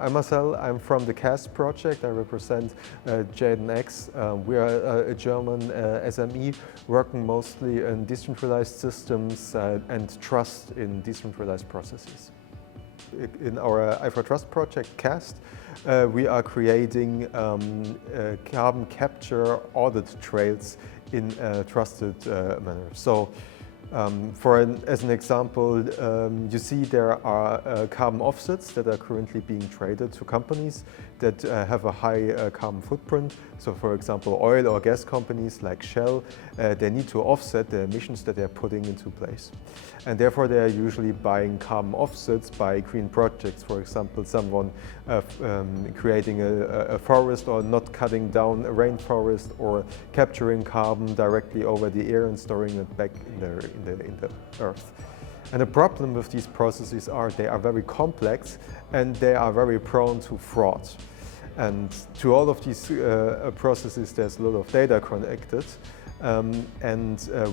I'm Marcel, I'm from the CAST project. I represent JadenX. We are a German SME working mostly in decentralized systems and trust in decentralized processes. In our i4Trust project, CAST, we are creating carbon capture audit trails in a trusted manner. So, as an example, you see there are carbon offsets that are currently being traded to companies that have a high carbon footprint. So, for example, oil or gas companies like Shell, they need to offset the emissions that they're putting into place. And therefore, they are usually buying carbon offsets by green projects. For example, someone creating a forest or not cutting down a rainforest or capturing carbon directly over the air and storing it back in the earth. And the problem with these processes are they are very complex and they are very prone to fraud. And to all of these processes, there's a lot of data connected.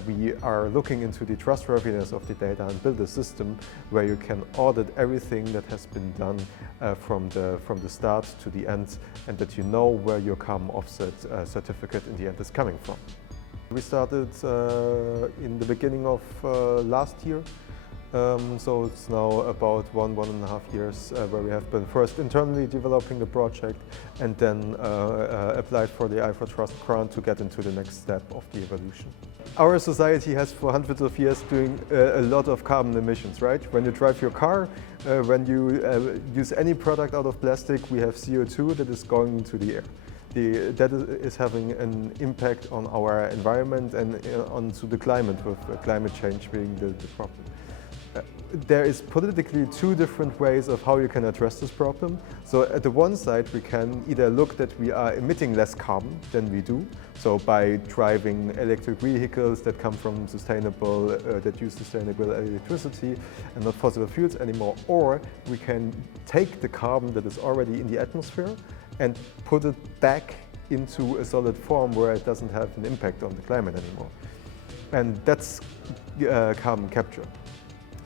We are looking into the trustworthiness of the data and build a system where you can audit everything that has been done from the start to the end, and that you know where your carbon offset certificate in the end is coming from. We started in the beginning of last year. So it's now about 1.5 years where we have been first internally developing the project and then applied for the i4Trust grant to get into the next step of the evolution. Our society has for hundreds of years doing a lot of carbon emissions, right? When you drive your car, when you use any product out of plastic, we have CO2 that is going into the air. That is having an impact on our environment and onto the climate, with climate change being the problem. There is politically two different ways of how you can address this problem. So at the one side, we can either look that we are emitting less carbon than we do, so by driving electric vehicles that come from that use sustainable electricity and not fossil fuels anymore, or we can take the carbon that is already in the atmosphere and put it back into a solid form where it doesn't have an impact on the climate anymore. And that's carbon capture.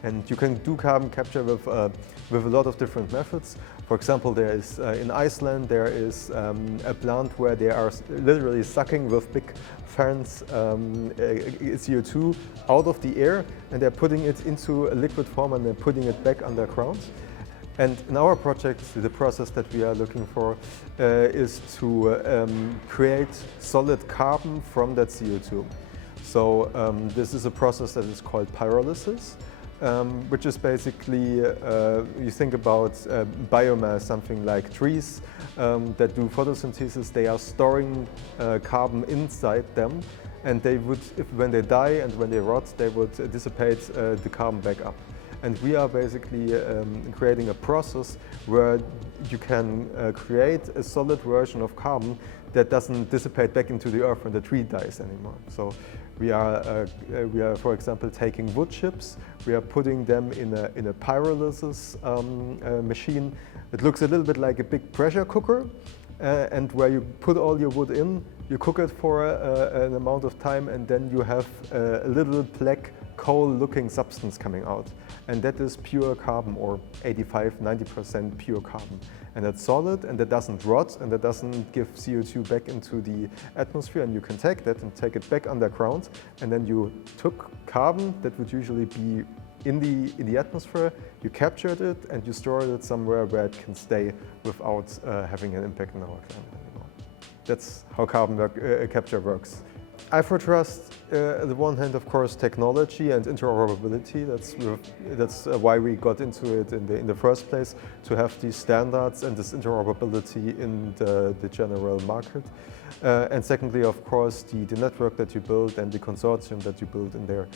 And you can do carbon capture with a lot of different methods. For example, there is in Iceland there is a plant where they are literally sucking with big fans CO2 out of the air, and they're putting it into a liquid form and they're putting it back underground. And in our project, the process that we are looking for is to create solid carbon from that CO2. So this is a process that is called pyrolysis. Which is basically, you think about biomass, something like trees that do photosynthesis. They are storing carbon inside them, and they would, when they die and when they rot, they would dissipate the carbon back up. And we are basically creating a process where you can create a solid version of carbon that doesn't dissipate back into the earth when the tree dies anymore. So we are, for example, taking wood chips. We are putting them in a pyrolysis machine. It looks a little bit like a big pressure cooker, and where you put all your wood in, you cook it for an amount of time, and then you have a little black coal-looking substance coming out. And that is pure carbon, or 85–90% pure carbon. And that's solid, and that doesn't rot, and that doesn't give CO2 back into the atmosphere. And you can take that and take it back underground, and then you took carbon that would usually be in the atmosphere, you captured it, and you stored it somewhere where it can stay without having an impact on our climate anymore. That's how carbon capture works. i4Trust, on the one hand, of course, technology and interoperability. That's why we got into it in the first place, to have these standards and this interoperability in the general market. And secondly, of course, the network that you build and the consortium that you build in there.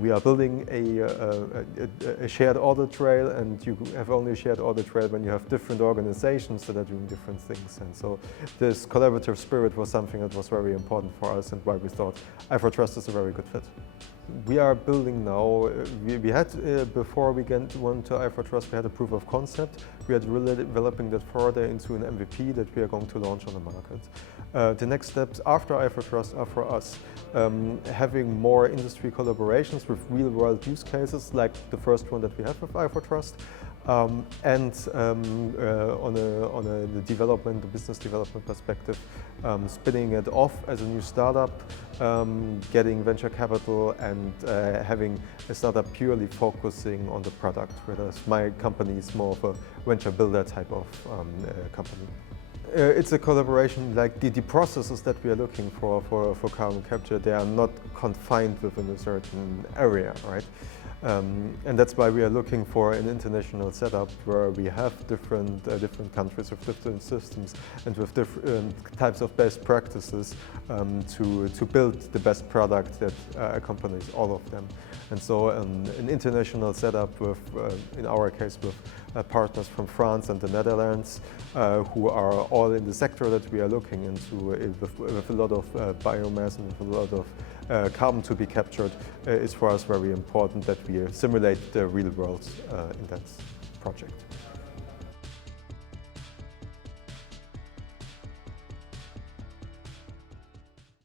We are building a shared audit trail, and you have only a shared audit trail when you have different organizations that are doing different things. And so this collaborative spirit was something that was very important for us, and why we thought i4Trust is a very good fit. We are building now, we had, before we went to i4Trust, we had a proof of concept. We are really developing that further into an MVP that we are going to launch on the market. The next steps after i4Trust are for us having more industry collaborations with real-world use cases, like the first one that we have with i4Trust, On the business development perspective, spinning it off as a new startup, getting venture capital, and having a startup purely focusing on the product, whereas my company is more of a venture builder type of company. It's a collaboration. Like the processes that we are looking for carbon capture, they are not confined within a certain area, right? And that's why we are looking for an international setup where we have different countries with different systems and with different types of best practices to build the best product that accompanies all of them. And so an international setup with, in our case, with partners from France and the Netherlands who are all in the sector that we are looking into with a lot of biomass and with a lot of carbon to be captured is for us very important that we simulate the real world in that project.